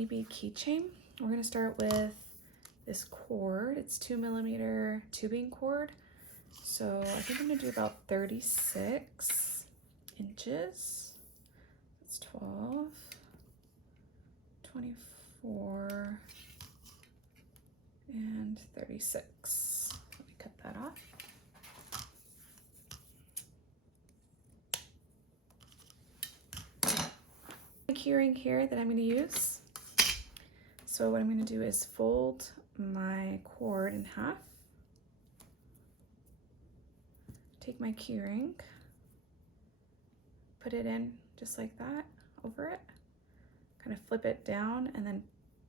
pony bead keychain. We're going to start with this cord. It's 2mm tubing cord. So I think I'm going to do about 36 inches. That's 12, 24, and 36. Let me cut that off. Keyring here that I'm going to use. So what I'm going to do is fold my cord in half, take my keyring, put it in just like that over it, kind of flip it down, and then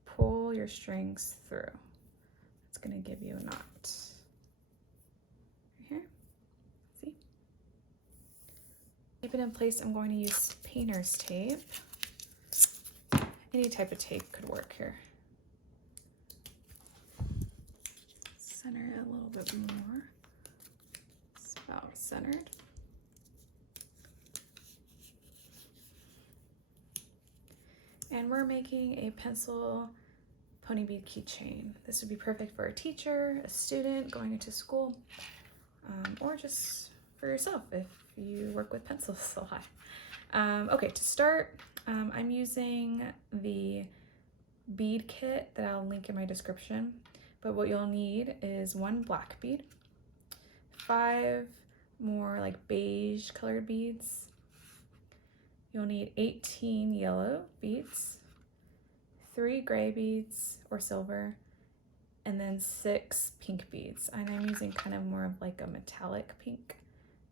pull your strings through. It's going to give you a knot right here. See? Keep it in place. I'm going to use painter's tape. Any type of tape could work here. Center it a little bit more. It's about centered. And we're making a pencil pony bead keychain. This would be perfect for a teacher, a student going into school, or just for yourself if you work with pencils a lot. Okay, to start, I'm using the bead kit that I'll link in my description, but what you'll need is 1 black bead, 5 more like beige colored beads. You'll need 18 yellow beads, 3 gray beads or silver, and then 6 pink beads. And I'm using kind of more of like a metallic pink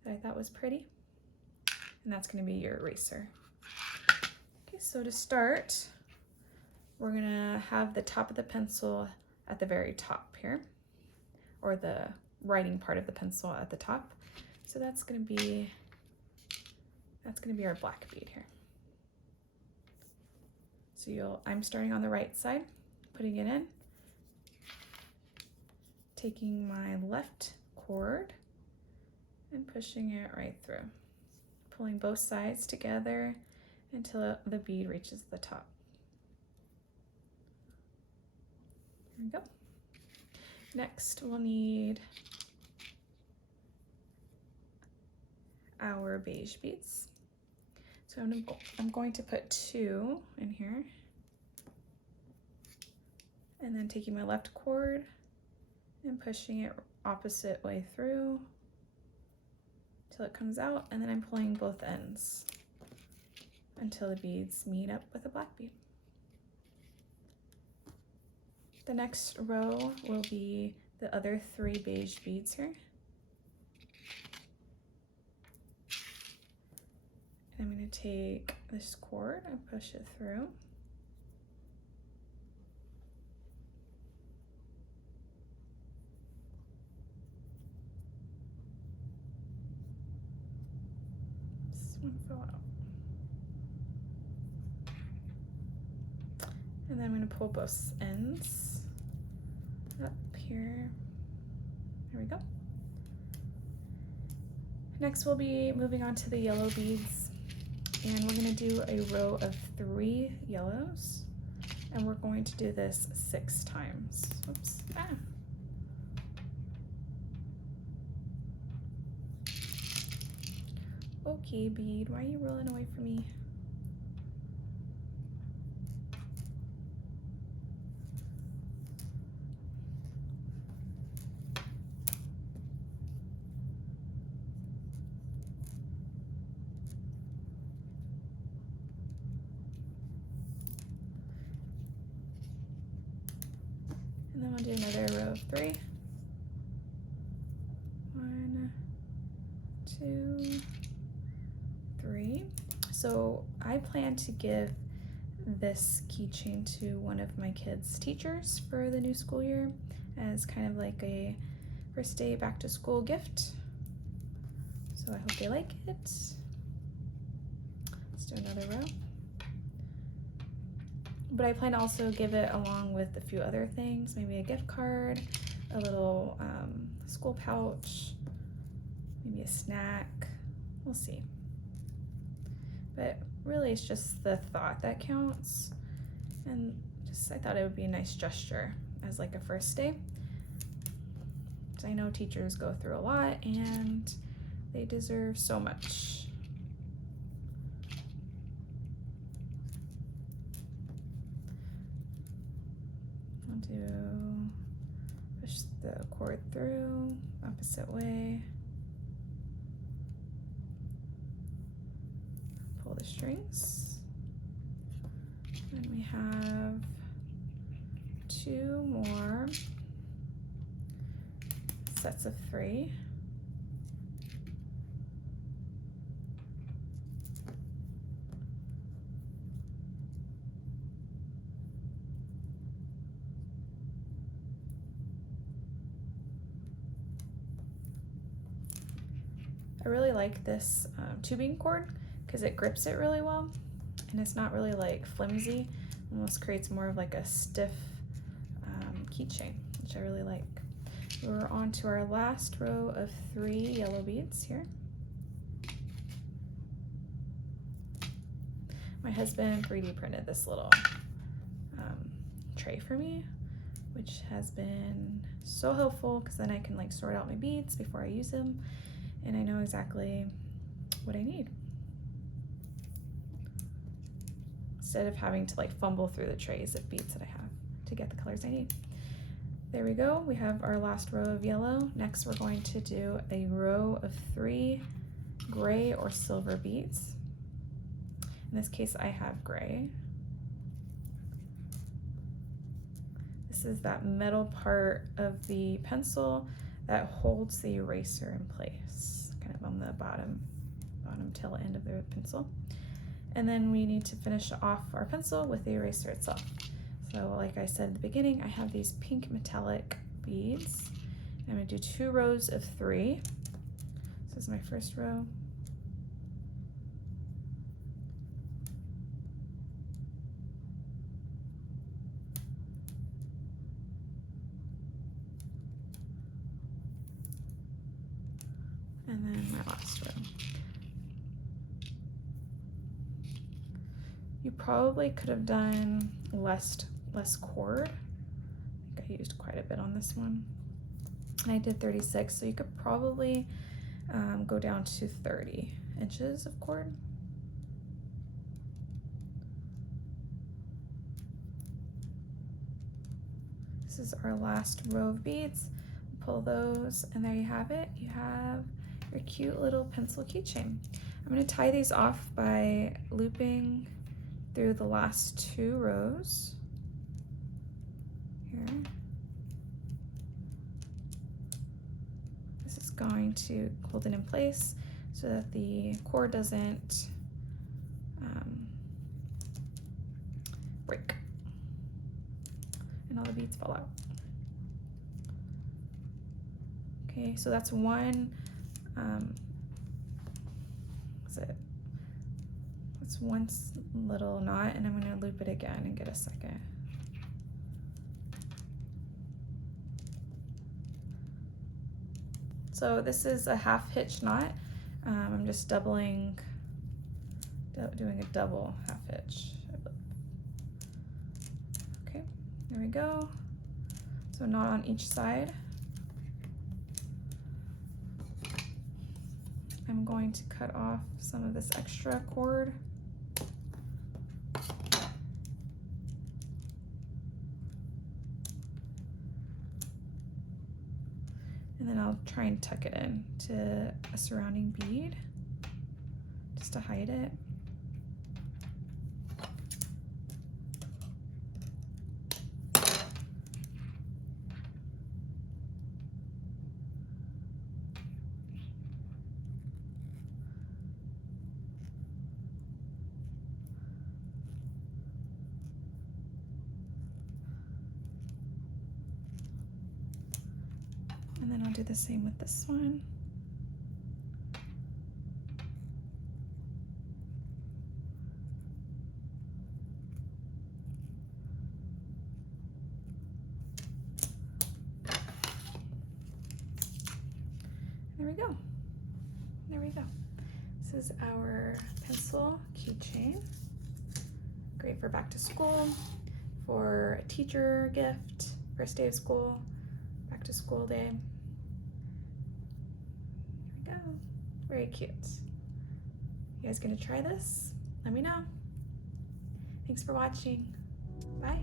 that I thought was pretty. And that's going to be your eraser. Okay, so to start, we're going to have the top of the pencil at the very top here, or the writing part of the pencil at the top. So that's going to be our black bead here. So I'm starting on the right side, putting it in, taking my left cord and pushing it right through, pulling both sides together until the bead reaches the top. There we go. Next, we'll need our beige beads. So I'm going to put 2 in here, and then taking my left cord and pushing it opposite way through till it comes out, and then I'm pulling both ends until the beads meet up with a black bead. The next row will be the other 3 beige beads here. And I'm going to take this cord and push it through. This one fell out. And then I'm going to pull both ends up here. There we go. Next, we'll be moving on to the yellow beads. And we're going to do a row of 3 yellows. And we're going to do this 6 times. Oops. Ah. Okay, bead, why are you rolling away from me? And then we'll do another row of 3. 1, 2, 3. So I plan to give this keychain to one of my kids' teachers for the new school year as kind of like a first day back to school gift. So I hope they like it. Let's do another row. But I plan to also give it along with a few other things, maybe a gift card, a little school pouch, maybe a snack. We'll see. But really it's just the thought that counts. And I thought it would be a nice gesture as like a first day. Because I know teachers go through a lot and they deserve so much. I'll push the cord through, opposite way. Pull the strings. Then we have 2 more sets of 3. I really like this tubing cord because it grips it really well and it's not really like flimsy. Almost creates more of like a stiff keychain, which I really like. We're on to our last row of 3 yellow beads here. My husband 3D printed this little tray for me, which has been so helpful because then I can like sort out my beads before I use them and I know exactly what I need, instead of having to like fumble through the trays of beads that I have to get the colors I need. There we go, we have our last row of yellow. Next we're going to do a row of 3 gray or silver beads. In this case I have gray. This is that metal part of the pencil that holds the eraser in place, kind of on the bottom tail end of the pencil. And then we need to finish off our pencil with the eraser itself. So like I said at the beginning, I have these pink metallic beads. I'm gonna do 2 rows of 3. So this is my first row. And then my last row. You probably could have done less cord. I think I used quite a bit on this one. And I did 36, so you could probably go down to 30 inches of cord. This is our last row of beads. Pull those, and there you have it. You have your cute little pencil keychain. I'm going to tie these off by looping through the last 2 rows here. This is going to hold it in place so that the cord doesn't break and all the beads fall out. Okay, so that's one that's one little knot, and I'm going to loop it again and get a second. So this is a half hitch knot. I'm just doing a double half hitch. Okay, there we go. So knot on each side. I'm going to cut off some of this extra cord. And then I'll try and tuck it in to a surrounding bead just to hide it. And then I'll do the same with this one. There we go. There we go. This is our pencil keychain. Great for back to school, for a teacher gift, first day of school, back to school day. There we go. Very cute. You guys gonna try this? Let me know. Thanks for watching. Bye.